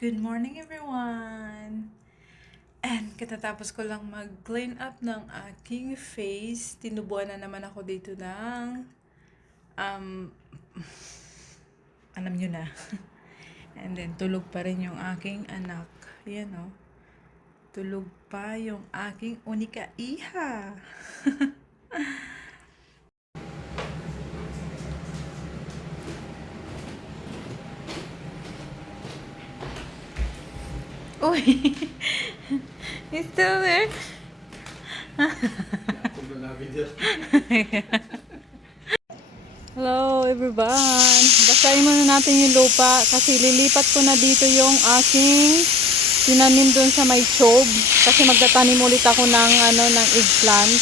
Good morning everyone! And katatapos ko lang mag-clean up ng aking face. Tinubuan na naman ako dito ng alam nyo na. And then tulog pa rin yung aking anak. Yan o. Tulog pa yung aking unika iha. Uy! He's still there? Hello everyone! Basahin muna natin yung lupa kasi lilipat ko na dito yung aking tinanim doon sa may chobe kasi magtatanim ulit ako ng eggplant.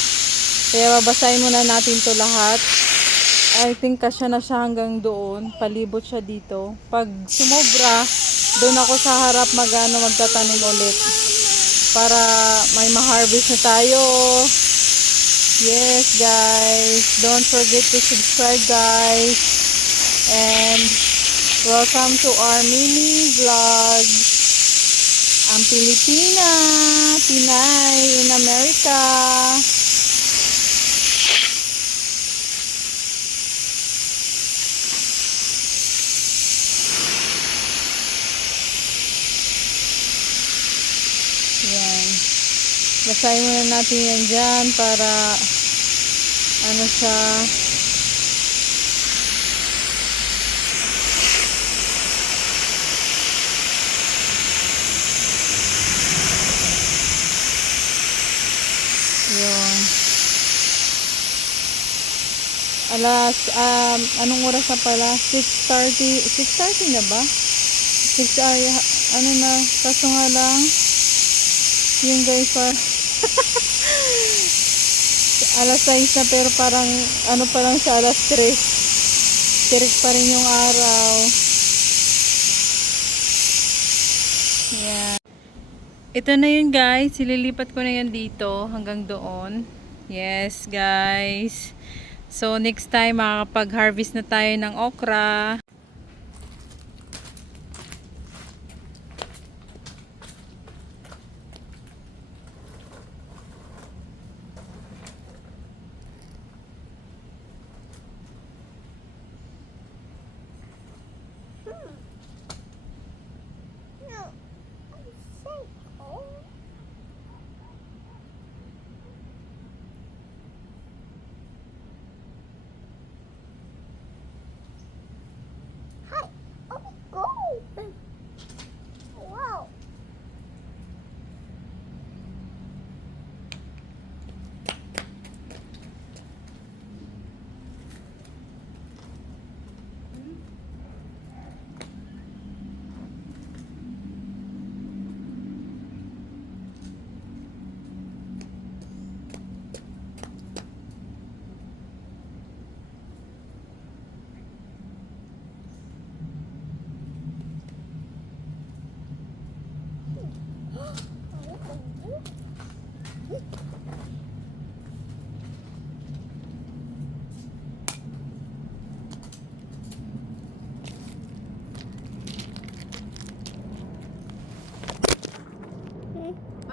Kaya babasahin muna natin to lahat. I think kasya na siya hanggang doon. Palibot siya dito. Pag sumobra, doon ako sa harap magtatanim ulit. Para may ma-harvest na tayo. Yes, guys. Don't forget to subscribe, guys. And welcome to our mini vlog. Ang Pilipina, Pinay in America. Yan. Basahin muna natin yan dyan para siya. Yun. Anong oras na pala? 6:30. 6:30 na ba? 6 ay, na, kaso nga lang, yun guys, alas 6 na pero parang, pa lang sa alas 3. Tirik pa rin yung araw. Yeah. Ito na yun guys, sililipat ko na yan dito hanggang doon. Yes guys. So next time makakapag-harvest na tayo ng okra.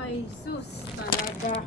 Ay, sus, talaga.